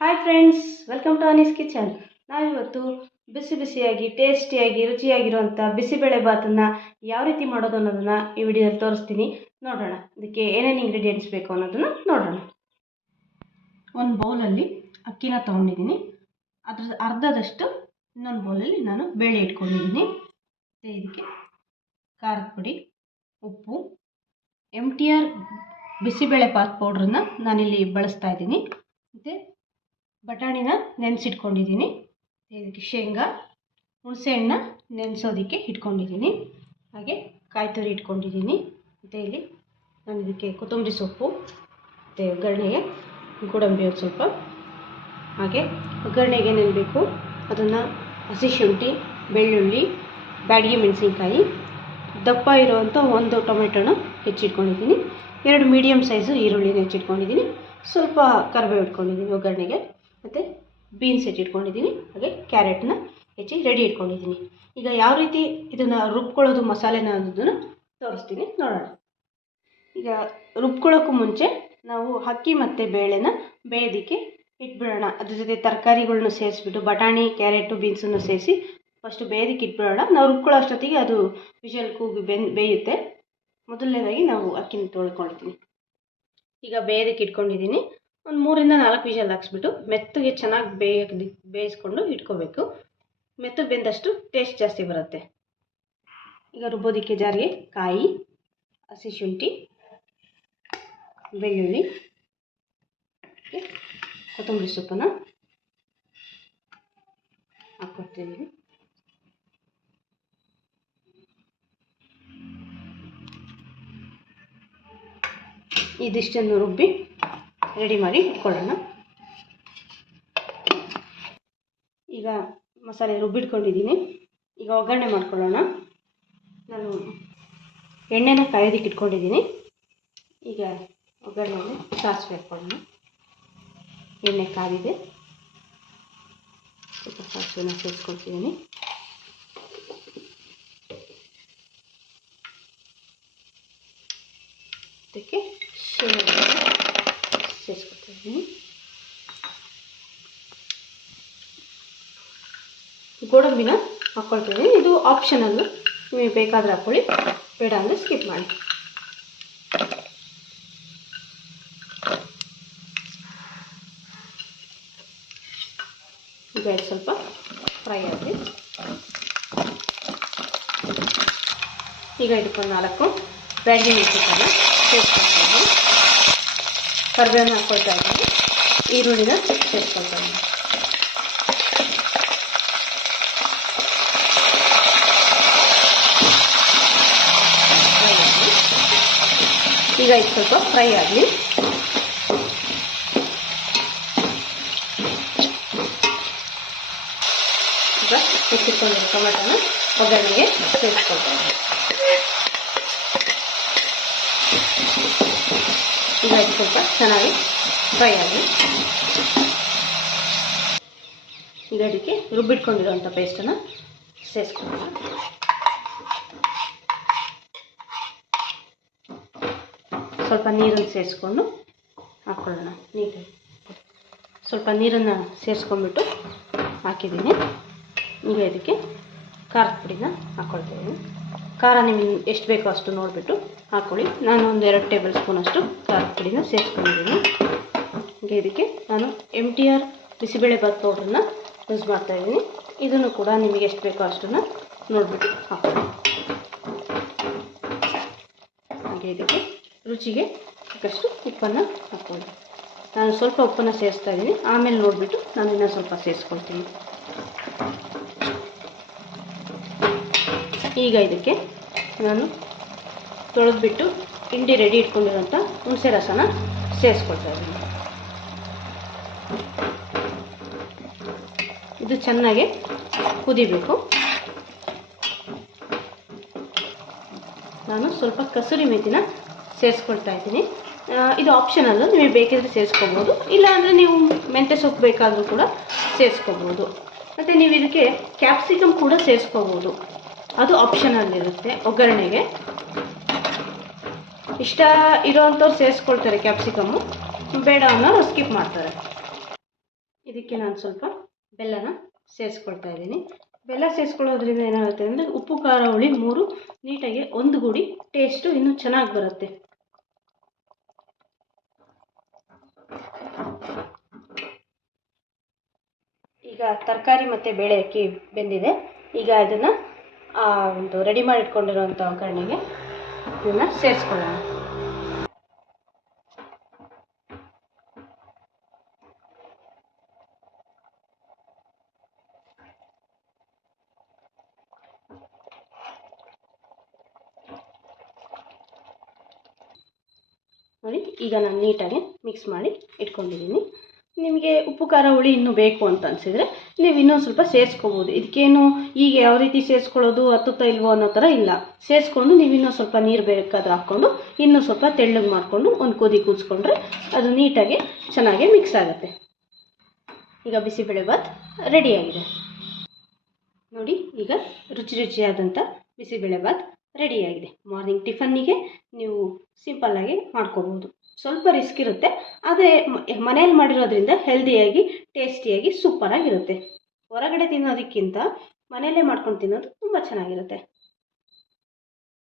Hi friends welcome to Annie's kitchen ನಾವಿವತ್ತು ಬಿಸಿ ಬಿಸಿಯಾಗಿ ಟೇಸ್ಟಿಯಾಗಿ ರುಚಿಯಾಗಿರುವಂಥ ಬಿಸಿಬೇಳೆ ಬಾತನ್ನು ಯಾವ ರೀತಿ ಮಾಡೋದು ಅನ್ನೋದನ್ನು ಈ ವಿಡಿಯೋದಲ್ಲಿ ತೋರಿಸ್ತೀನಿ. ನೋಡೋಣ. ಅದಕ್ಕೆ ಏನೇನು ಇಂಗ್ರೀಡಿಯೆಂಟ್ಸ್ ಬೇಕು ಅನ್ನೋದನ್ನು ನೋಡೋಣ. ಒಂದು ಬೌಲಲ್ಲಿ ಅಕ್ಕಿನ ತೊಗೊಂಡಿದ್ದೀನಿ. ಅದ್ರ ಅರ್ಧದಷ್ಟು ಇನ್ನೊಂದು ಬೌಲಲ್ಲಿ ನಾನು ಬೇಳೆ ಇಟ್ಕೊಂಡಿದ್ದೀನಿ. ಇದಕ್ಕೆ ಖಾರದ ಪುಡಿ, ಉಪ್ಪು M T R bisibele bath ಪೌಡ್ರನ್ನ ನಾನಿಲ್ಲಿ ಬಳಸ್ತಾ ಇದ್ದೀನಿ. ಮತ್ತು ಬಟಾಣಿನ ನೆನೆಸಿಟ್ಕೊಂಡಿದ್ದೀನಿ. ಇದಕ್ಕೆ ಶೇಂಗಾ ಹುಣಸೆಹಣ್ಣ ನೆನೆಸೋದಕ್ಕೆ ಇಟ್ಕೊಂಡಿದ್ದೀನಿ. ಹಾಗೆ ಕಾಯಿ ತುರಿ ಇಟ್ಕೊಂಡಿದ್ದೀನಿ. ಮತ್ತು ಇಲ್ಲಿ ನಾನು ಇದಕ್ಕೆ ಕೊತ್ತಂಬರಿ ಸೊಪ್ಪು, ಮತ್ತು ಒಗ್ಗರಣೆಗೆ ಗೋಡಂಬಿ ಒಂದು ಸ್ವಲ್ಪ. ಹಾಗೆ ಒಗ್ಗರಣೆಗೆ ಏನೇನು ಬೇಕು, ಅದನ್ನು ಹಸಿ ಶುಂಠಿ, ಬೆಳ್ಳುಳ್ಳಿ, ಬ್ಯಾಡಗಿ ಮೆಣಸಿನ್ಕಾಯಿ, ದಪ್ಪ ಇರುವಂಥ ಒಂದು ಟೊಮೆಟೊನ ಹೆಚ್ಚಿಟ್ಕೊಂಡಿದ್ದೀನಿ. ಎರಡು ಮೀಡಿಯಮ್ ಸೈಜು ಈರುಳ್ಳಿನ ಹೆಚ್ಚಿಟ್ಕೊಂಡಿದ್ದೀನಿ. ಸ್ವಲ್ಪ ಕರಿಬೇವು ಇಟ್ಕೊಂಡಿದ್ದೀನಿ ಒಗ್ಗರಣೆಗೆ. ಮತ್ತು ಬೀನ್ಸ್ ಹೆಚ್ಚಿಟ್ಕೊಂಡಿದ್ದೀನಿ ಹಾಗೆ ಕ್ಯಾರೆಟ್ನ ಹೆಚ್ಚಿ ರೆಡಿ ಇಟ್ಕೊಂಡಿದ್ದೀನಿ ಈಗ ಯಾವ ರೀತಿ ಇದನ್ನು ರುಬ್ಕೊಳ್ಳೋದು, ಮಸಾಲೆನ ಅನ್ನೋದನ್ನು ತೋರಿಸ್ತೀನಿ, ನೋಡೋಣ. ಈಗ ರುಬ್ಕೊಳ್ಳೋಕ್ಕೂ ಮುಂಚೆ ನಾವು ಅಕ್ಕಿ ಮತ್ತು ಬೇಳೆನ ಬೇಯೋದಕ್ಕೆ ಇಟ್ಬಿಡೋಣ. ಅದ್ರ ಜೊತೆ ತರಕಾರಿಗಳ್ನ ಸೇರಿಸ್ಬಿಟ್ಟು, ಬಟಾಣಿ ಕ್ಯಾರೆಟು ಬೀನ್ಸನ್ನು ಸೇರಿಸಿ ಫಸ್ಟು ಬೇಯೋದಕ್ಕೆ ಇಟ್ಬಿಡೋಣ. ನಾವು ರುಬ್ಕೊಳ್ಳೋ ಅಷ್ಟೊತ್ತಿಗೆ ಅದು ವಿಷಲ್ ಕೂಗಿ ಬೆನ್, ಬೇಯುತ್ತೆ. ಮೊದಲನೇದಾಗಿ ನಾವು ಅಕ್ಕಿನ ತೊಳ್ಕೊಳ್ತೀನಿ ಈಗ ಬೇಯೋದಕ್ಕೆ ಇಟ್ಕೊಂಡಿದ್ದೀನಿ ಒಂದು ಮೂರಿಂದ ನಾಲ್ಕು ವಿಷಲ್ ಹಾಕ್ಸ್ಬಿಟ್ಟು ಮೆತ್ತಗೆ ಚೆನ್ನಾಗಿ ಬೇಯ ಬೇಯಿಸ್ಕೊಂಡು ಇಟ್ಕೋಬೇಕು. ಮೆತ್ತಗೆ ಬೆಂದಷ್ಟು ಟೇಸ್ಟ್ ಜಾಸ್ತಿ ಬರುತ್ತೆ. ಈಗ ರುಬ್ಬೋದಕ್ಕೆ ಜಾರಿಗೆ ಕಾಯಿ, ಹಸಿ ಶುಂಠಿ, ಬೆಳ್ಳುಳ್ಳಿ, ಕೊತ್ತಂಬರಿ ಸೊಪ್ಪನ್ನು ಹಾಕ್ಕೊಡ್ತೀನಿ ಇದಿಷ್ಟನ್ನು ರುಬ್ಬಿ ರೆಡಿ ಮಾಡಿ ಇಟ್ಕೊಳ್ಳೋಣ. ಈಗ ಮಸಾಲೆ ರುಬ್ಬಿಟ್ಕೊಂಡಿದ್ದೀನಿ. ಈಗ ಒಗ್ಗರಣೆ ಮಾಡ್ಕೊಳ್ಳೋಣ. ನಾನು ಎಣ್ಣೆನ ಕಾಯೋದಕ್ಕೆ ಇಟ್ಕೊಂಡಿದ್ದೀನಿ. ಈಗ ಒಗ್ಗರಣೆಯಲ್ಲಿ ಸಾಸಿವೆ ಹಾಕ್ಕೊಳ್ಳೋಣ ಎಣ್ಣೆ ಕಾದಿದೆ ಸ್ವಲ್ಪ ಸಾಸಿವೆನ ಸೇರಿಸ್ಕೊಳ್ತಿದ್ದೀನಿ. ಅದಕ್ಕೆ ಶೇಂಗಾ. ಸೇರಿಸ್ಕೊಳ್ತಿದ್ದೀನಿ ಗೋಡಂಬಿನ ಹಾಕ್ಕೊಳ್ತಿದ್ದೀನಿ ಇದು ಆಪ್ಷನಲ್ಲು ನಿಮಗೆ ಬೇಕಾದರೆ ಹಾಕ್ಕೊಳ್ಳಿ ಬೇಡ ಅಂದರೆ ಸ್ಕಿಪ್ ಮಾಡಿ ಈಗ ಇದು ಸ್ವಲ್ಪ ಫ್ರೈ ಆಗಲಿ ಈಗ ಇದಕ್ಕೊಂದು ನಾಲ್ಕು ಬ್ಯಾಡಗಿ ಮೆಣಸಿನಕಾಯಿನ ಸೇರಿಸ್ಕೊಳ್ತಾ ಕರಿಬೇವನ್ನ ಹಾಕ್ಕೊಳ್ತಾ ಇದ್ದೀನಿ. ಈರುಳ್ಳಿನ ಸೇರಿಸ್ಕೊಳ್ತಾ ಇದ್ದೀನಿ ಈಗ ಇದು ಸ್ವಲ್ಪ ಫ್ರೈ ಆಗಲಿ. ಈಗ ಹೆಚ್ಚಿಟ್ಕೊಂಡಿರೋ ಟೊಮೆಟೊನ ಒಗ್ಗರಣೆಗೆ ಸೇರಿಸ್ಕೊಳ್ತಾ ಈಗ ಇದು ಸ್ವಲ್ಪ ಚೆನ್ನಾಗಿ ಫ್ರೈ ಆಗಲಿ ಈಗ ಅದಕ್ಕೆ ರುಬ್ಬಿಟ್ಕೊಂಡಿರೋಂಥ ಪೇಸ್ಟನ್ನು ಸೇರಿಸ್ಕೊಳ್ಳೋಣ. ಸ್ವಲ್ಪ ನೀರನ್ನು ಸೇರಿಸ್ಕೊಂಡು ಹಾಕ್ಕೊಳ್ಳೋಣ ನೀಟಾಗಿ. ಸ್ವಲ್ಪ ನೀರನ್ನು ಸೇರಿಸ್ಕೊಂಡ್ಬಿಟ್ಟು ಹಾಕಿದ್ದೀನಿ. ಈಗ ಇದಕ್ಕೆ ಖಾರದ ಪುಡಿನ ಹಾಕ್ಕೊಳ್ತಿದ್ದೀನಿ ಖಾರ ನಿಮಗೆ ಎಷ್ಟು ಬೇಕೋ ಅಷ್ಟು ನೋಡಿಬಿಟ್ಟು ಹಾಕ್ಕೊಳ್ಳಿ ನಾನು ಒಂದು ಎರಡು ಟೇಬಲ್ ಸ್ಪೂನಷ್ಟು ಖಾರದ ಪುಡಿನ ಸೇರಿಸ್ಕೊಂಡಿದ್ದೀನಿ. ಹಾಗೆ ಇದಕ್ಕೆ ನಾನು ಎಂ ಟಿ ಆರ್ ಬಿಸಿಬೇಳೆಬಾತ್ ಪೌಡ್ರನ್ನ ಯೂಸ್ ಮಾಡ್ತಾಯಿದ್ದೀನಿ ಇದನ್ನು ಕೂಡ ನಿಮಗೆ ಎಷ್ಟು ಬೇಕೋ ಅಷ್ಟನ್ನು ನೋಡಿಬಿಟ್ಟು ಹಾಕ್ಕೊಳ್ಳಿ ಹಾಗೆ ಇದಕ್ಕೆ ರುಚಿಗೆ ಸಾಕಷ್ಟು ಉಪ್ಪನ್ನು ಹಾಕ್ಕೊಳ್ಳಿ ನಾನು ಸ್ವಲ್ಪ ಉಪ್ಪನ್ನು ಸೇರಿಸ್ತಾ ಇದ್ದೀನಿ. ಆಮೇಲೆ ನೋಡಿಬಿಟ್ಟು ನಾನು ಇನ್ನೂ ಸ್ವಲ್ಪ ಸೇರಿಸ್ಕೊಳ್ತೀನಿ. ಈಗ ಇದಕ್ಕೆ ನಾನು ತೊಳೆದ್ಬಿಟ್ಟು ಹಿಂಡಿ ರೆಡಿ ಇಟ್ಕೊಂಡಿರೋಂಥ ಹುಣಸೆ ರಸನ ಸೇರಿಸ್ಕೊಳ್ತಾ ಇದ್ದೀನಿ. ಇದು ಚೆನ್ನಾಗಿ ಕುದಿಬೇಕು. ನಾನು ಸ್ವಲ್ಪ ಕಸೂರಿ ಮೆಥಿನ ಸೇರಿಸ್ಕೊಳ್ತಾ ಇದ್ದೀನಿ. ಇದು ಆಪ್ಷನಲ್ಲು ನಿಮಗೆ ಬೇಕಿದ್ರೆ ಸೇರಿಸ್ಕೋಬೋದು. ಇಲ್ಲಾಂದರೆ ನೀವು ಮೆಂತ್ಯ ಸೊಪ್ಪು ಬೇಕಾದರೂ ಕೂಡ ಸೇರಿಸ್ಕೋಬೋದು. ಮತ್ತು ನೀವು ಇದಕ್ಕೆ ಕ್ಯಾಪ್ಸಿಕಮ್ ಕೂಡ ಸೇರಿಸ್ಕೋಬೋದು. ಅದು ಆಪ್ಷನಲ್ ಇರುತ್ತೆ, ಒಗ್ಗರಣೆಗೆ. ಇಷ್ಟ ಇರೋವಂಥವ್ರು ಸೇರಿಸ್ಕೊಳ್ತಾರೆ ಕ್ಯಾಪ್ಸಿಕಮ್ಮು ಬೇಡ ಅನ್ನೋರು ಸ್ಕಿಪ್ ಮಾಡ್ತಾರೆ. ಇದಕ್ಕೆ ನಾನು ಸ್ವಲ್ಪ ಬೆಲ್ಲನ ಸೇರಿಸ್ಕೊಳ್ತಾ ಇದ್ದೀನಿ. ಬೆಲ್ಲ ಸೇರಿಸ್ಕೊಳ್ಳೋದ್ರಿಂದ ಏನಾಗುತ್ತೆ ಅಂದರೆ ಉಪ್ಪು, ಖಾರ, ಹುಳಿ ಮೂರು ನೀಟಾಗಿ ಒಂದುಗೂಡಿ ಟೇಸ್ಟು ಇನ್ನೂ ಚೆನ್ನಾಗಿ ಬರುತ್ತೆ. ಈಗ ತರಕಾರಿ ಮತ್ತು ಬೇಳೆ ಅಕ್ಕಿ ಬೆಂದಿದೆ. ಈಗ ಇದನ್ನು ಒಂದು ರೆಡಿ ಮಾಡಿ ಇಟ್ಕೊಂಡಿರುವಂಥ ಒಗ್ಗರಣೆಗೆ ಇದನ್ನು ಸೇರಿಸ್ಕೊಳ್ಳೋಣ. ನೋಡಿ ಈಗ ನಾನು ನೀಟಾಗಿ ಮಿಕ್ಸ್ ಮಾಡಿ ಇಟ್ಕೊಂಡಿದ್ದೀನಿ ನಿಮಗೆ ಉಪ್ಪು, ಖಾರ, ಹುಳಿ ಇನ್ನೂ ಬೇಕು ಅಂತ ಅನಿಸಿದರೆ ನೀವು ಇನ್ನೊಂದು ಸ್ವಲ್ಪ ಸೇರಿಸ್ಕೋಬೋದು. ಇದಕ್ಕೇನು ಈಗ ಯಾವ ರೀತಿ ಸೇರಿಸ್ಕೊಳ್ಳೋದು, ಹತ್ತುತ್ತಾ ಇಲ್ವೋ ಅನ್ನೋ ಥರ ಇಲ್ಲ. ಸೇರಿಸ್ಕೊಂಡು ನೀವು ಇನ್ನೂ ಸ್ವಲ್ಪ ನೀರು ಬೇಕಾದ್ರೆ ಹಾಕ್ಕೊಂಡು ಇನ್ನೂ ಸ್ವಲ್ಪ ತೆಳ್ಳಗೆ ಮಾಡಿಕೊಂಡು ಒಂದು ಕುದಿ ಕೂದಿಸ್ಕೊಂಡ್ರೆ ಅದು ನೀಟಾಗಿ ಚೆನ್ನಾಗಿ ಮಿಕ್ಸ್ ಆಗುತ್ತೆ. ಈಗ ಬಿಸಿಬೇಳೆಭಾತ್ ರೆಡಿಯಾಗಿದೆ. ನೋಡಿ, ಈಗ ರುಚಿ ರುಚಿಯಾದಂಥ ಬಿಸಿಬೇಳೆಭಾತ್ ರೆಡಿಯಾಗಿದೆ. ಮಾರ್ನಿಂಗ್ ಟಿಫನ್ನಿಗೆ ನೀವು ಸಿಂಪಲ್ಲಾಗಿ ಮಾಡ್ಕೋಬೋದು. ಸ್ವಲ್ಪ ರಿಸ್ಕ್ ಇರುತ್ತೆ. ಆದರೆ ಮನೇಲಿ ಮಾಡಿರೋದ್ರಿಂದ ಹೆಲ್ದಿಯಾಗಿ ಟೇಸ್ಟಿಯಾಗಿ ಸೂಪರಾಗಿರುತ್ತೆ ಹೊರಗಡೆ ತಿನ್ನೋದಕ್ಕಿಂತ ಮನೆಯಲ್ಲೇ ಮಾಡ್ಕೊಂಡು ತಿನ್ನೋದು ತುಂಬ ಚೆನ್ನಾಗಿರುತ್ತೆ.